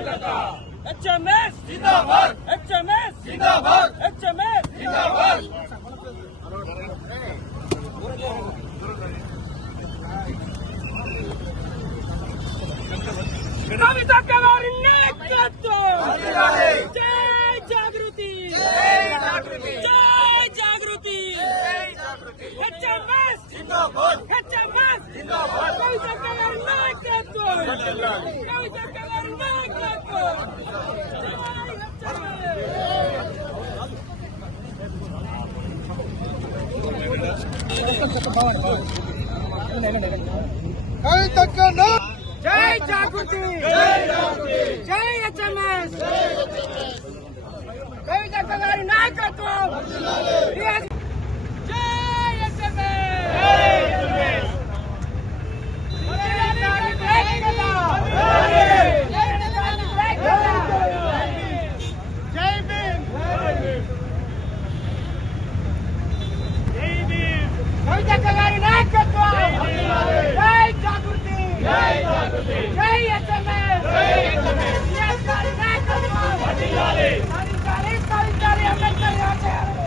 HMS जिंदाबाद, HMS जिंदाबाद, HMS जिंदाबाद। कविता कवारी नायकत्व, जय जागृति, जय जागृति, HMS जिंदाबाद, HMS जिंदाबाद। कविता कवारी नायकत्व, कविता कवारी नायकत्व, जय जागृति, जय HMS, कविता कवारी नायकत्व, जय HMS, कविता कवारी नायकत्व, जय जागृति, जय HMS,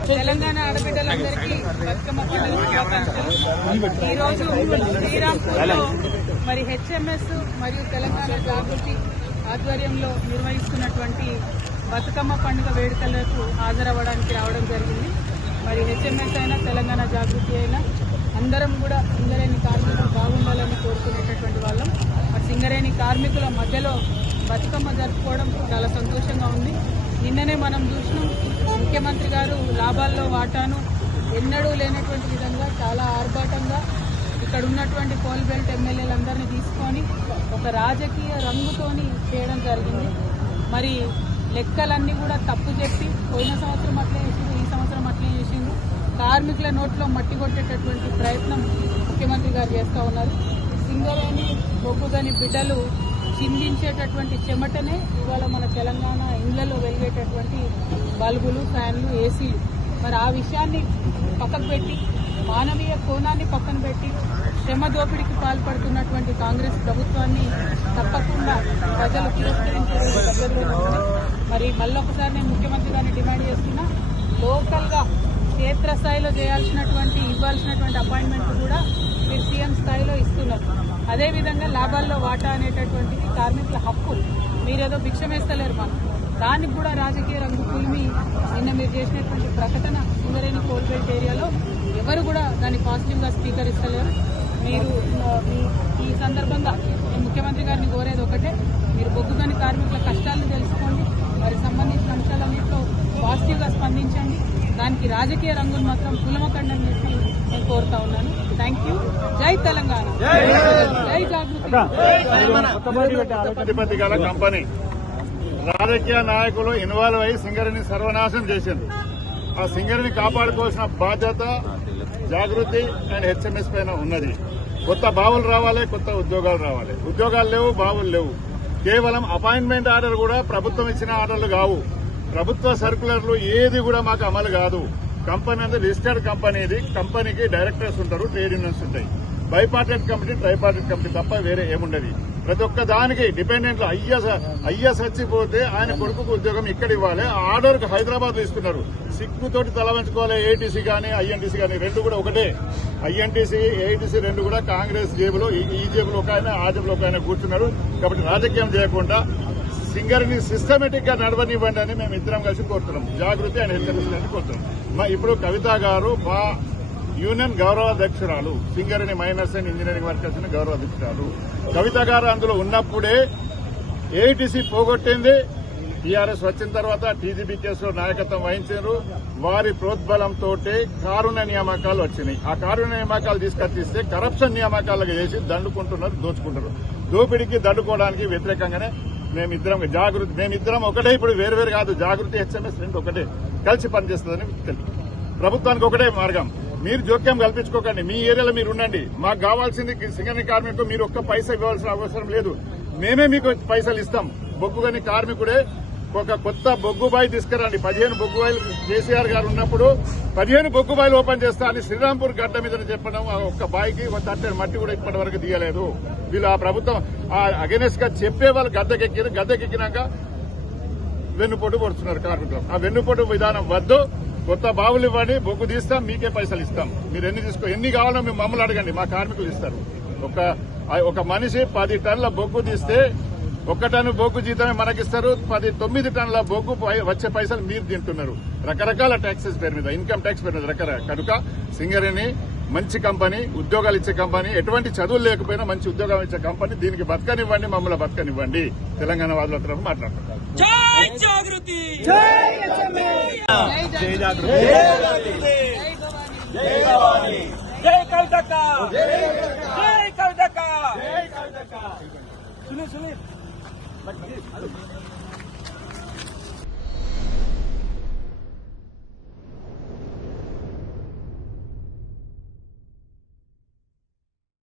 తెలంగాణ ఆడబిడ్డలందరికీ బతుకమ్మ పండుగ శుభాకాంక్షలు। ఈరోజు శ్రీరాంపూర్లో మరి HMS మరియు తెలంగాణ జాగృతి ఆధ్వర్యంలో నిర్వహిస్తున్నటువంటి బతుకమ్మ పండుగ వేడుకలకు హాజరవ్వడానికి రావడం జరిగింది। మరి HMS అయినా తెలంగాణ జాగృతి అయినా అందరం కూడా సింగరేణి కార్మికులు బాగుండాలని కోరుకునేటటువంటి వాళ్ళం। మరి సింగరేణి కార్మికుల మధ్యలో బతుకమ్మ జరుపుకోవడం చాలా సంతోషంగా ఉంది। నిన్ననే మనం చూసినాం, ముఖ్యమంత్రి గారు లాభాల్లో వాటాను ఎన్నడూ లేనటువంటి విధంగా చాలా ఆర్భాటంగా ఇక్కడ ఉన్నటువంటి పోల్ బెల్ట్ ఎమ్మెల్యేలందరినీ తీసుకొని ఒక రాజకీయ రంగుతోని చేయడం జరిగింది। మరి లెక్కలన్నీ కూడా తప్పు చెప్పి పోయిన సంవత్సరం అట్లే చేసిండ్రు, ఈ సంవత్సరం అట్లే చేసిండ్రు। కార్మికుల నోట్లో మట్టి కొట్టేటటువంటి ప్రయత్నం ముఖ్యమంత్రి గారు చేస్తూ ఉన్నారు। సింగరేణి బొగ్గుగని బిడ్డలు చిందించేటటువంటి చెమటనే ఇవాళ మన తెలంగాణ ఇండ్లలో వెలిగేటటువంటి బల్బులు, ఫ్యాన్లు, ఏసీలు। మరి ఆ విషయాన్ని పక్కకు పెట్టి మానవీయ కోణాన్ని పక్కన పెట్టి శ్రమ దోపిడీకి పాల్పడుతున్నటువంటి కాంగ్రెస్ ప్రభుత్వాన్ని తప్పకుండా ప్రజలు తిరస్కరించే దగ్గరలో ఉంది। మరి మళ్ళొకసారి నేను ముఖ్యమంత్రి గారిని డిమాండ్ చేస్తున్నా, లోకల్గా క్షేత్రస్థాయిలో చేయాల్సినటువంటి ఇవ్వాల్సినటువంటి అపాయింట్మెంట్ కూడా మీరు సీఎం స్థాయిలో ఇస్తున్నారు। అదేవిధంగా లాభాల్లో వాటా అనేటటువంటిది కార్మికుల హక్కు, మీరేదో భిక్షమేస్తలేరు మనం, దానికి కూడా రాజకీయ రంగు పులిమి నిన్న మీరు చేసినటువంటి ప్రకటన సింగరేణి కోల్ బెల్ట్ ఏరియాలో ఎవరు కూడా దాన్ని పాజిటివ్గా స్వీకరిస్తలేరు। మీరు ఈ సందర్భంగా నేను ముఖ్యమంత్రి గారిని కోరేది ఒకటే, మీరు బొగ్గుగని కార్మికుల కష్టాలను తెలుసుకోండి, మరి సంబంధించిన అంశాలన్నింటిలో పాజిటివ్గా స్పందించండి, దానికి రాజకీయ రంగులు మాత్రం పులమకండి అని చెప్పి నేను కోరుతా ఉన్నాను। Thank you. జై తెలంగాణ, జై జాగృతి। కంపెనీ రాజకీయ నాయకులు ఇన్వాల్వ్ అయ్యి సింగరేణి సర్వనాశనం చేసింది। ఆ సింగరేణి కాపాడుకోవాల్సిన బాధ్యత జాగృతి అండ్ HMS పైన ఉన్నది। కొత్త బావులు రావాలి, కొత్త ఉద్యోగాలు రావాలి। ఉద్యోగాలు లేవు, బావులు లేవు, కేవలం అపాయింట్మెంట్ ఆర్డర్ కూడా ప్రభుత్వం ఇచ్చిన ఆర్డర్లు కావు, ప్రభుత్వ సర్కులర్లు ఏది కూడా మాకు అమలు కాదు। కంపెనీ అనేది రిజిస్టర్డ్ కంపెనీ, ఇది కంపెనీకి డైరెక్టర్స్ ఉంటారు, ట్రేడ్ యూనియన్స్ ఉంటాయి, బైపార్టెడ్ కంపెనీ, ట్రైపార్టెడ్ కంపెనీ తప్ప వేరే ఏముండదు। ప్రతి ఒక్క దానికి డిపెండెంట్లు అయ్యస్ వచ్చిపోతే ఆయన కొడుకుకు ఉద్యోగం ఇక్కడ ఇవ్వాలి, ఆర్డర్ హైదరాబాద్ లో ఇస్తున్నారు। సిగ్గుతోటి తల వంచుకోవాలి। ఏఐటీసీ కానీ ఐఎన్టీసీ కానీ రెండు కూడా ఒకటే, ఐఎన్టీసీ ఏఐటీసీ రెండు కూడా కాంగ్రెస్ జేబులో, ఈ జేబులో ఒక ఆయన, ఆ జేబులో ఒక ఆయన కూర్చున్నారు। కాబట్టి రాజకీయం చేయకుండా సింగరేణి సిస్టమేటిక్ గా నడవనివ్వండి అని మేము ఇద్దరం కలిసి కోరుతున్నాం, జాగృతి అండ్ HMS అని కోరుతున్నాం। ఇప్పుడు కవిత గారు మా యూనియన్ గౌరవాధ్యక్షురాలు, Singareni miners and engineering workers గౌరవాధ్యక్షురాలు కవిత గారు అందులో ఉన్నప్పుడే ఏఐటీసీ పోగొట్టింది। టీఆర్ఎస్ వచ్చిన తర్వాత టీజీబీ కేసులో నాయకత్వం వహించారు, వారి ప్రోద్బలంతో కారుణ్య నియామకాలు వచ్చినాయి। ఆ కారుణ్య నియామకాలు తీసుకొచ్చిస్తే కరప్షన్ నియామకాలుగా చేసి దండుకుంటున్నారు, దోచుకుంటారు। దోపిడీకి దండుకోవడానికి వ్యతిరేకంగానే మేమిద్దరం ఒకటే, ఇప్పుడు వేరు కాదు, జాగృతి HMS రెండు ఒకటే కలిసి పనిచేస్తుందని ప్రభుత్వానికి ఒకటే మార్గం। మీరు జోక్యం కల్పించుకోకండి, మీ ఏరియాలో మీరు ఉండండి, మాకు కావాల్సింది సింగరేణి కార్మికులు మీరు ఒక్క పైసా ఇవ్వాల్సిన అవసరం లేదు, మేమే మీకు పైసలు ఇస్తాం। బొగ్గుగని కార్మికుడే ఒక కొత్త బొగ్గుబాయి తీసుకురండి. 15 బొగ్గుబాయిలు కేసీఆర్ గారు ఉన్నప్పుడు 15 బొగ్గుబాయిలు ఓపెన్ చేస్తా అని శ్రీరాంపూర్ గడ్డ మీద చెప్పడం, ఒక్క బాయికి ఒక తట్టెడు మట్టి కూడా ఇప్పటి వరకు తీయలేదు. వీళ్ళు ఆ ప్రభుత్వం అగెనెస్ట్ గా చెప్పే వాళ్ళు గద్దెకెక్కినాక వెన్నుపోటు పొడుస్తున్నారు కార్మికులు. ఆ వెన్నుపోటు విధానం వద్దు. కొత్త బావులు ఇవ్వండి, బొగ్గు తీస్తాం, మీకే పైసలు ఇస్తాం. మీరు ఎన్ని కావాలో మేము మమ్మల్ని అడగండి, మా కార్మికులు ఇస్తారు. ఒక మనిషి 10 టన్నుల బొగ్గు తీస్తే 1 టన్ను బొగ్గు జీతమే మనకిస్తారు. 9 టన్నుల బొగ్గు వచ్చే పైసలు మీరు తింటున్నారు. రకరకాల ట్యాక్సెస్ పేరు మీద, ఇన్కమ్ ట్యాక్స్ పేరు మీద రకరకాల. కనుక సింగరేణి మంచి కంపెనీ, ఉద్యోగాలు ఇచ్చే కంపెనీ, ఎటువంటి చదువులు లేకపోయినా మంచి ఉద్యోగాలు ఇచ్చే కంపెనీ. దీనికి బతకనివ్వండి, మమ్మల్ని బతకనివ్వండి. తెలంగాణ వాదుల తరఫున మాట్లాడుతున్నారు. జై జాగృతి, జై కవితక్క, జై కవితక్క. సునీల్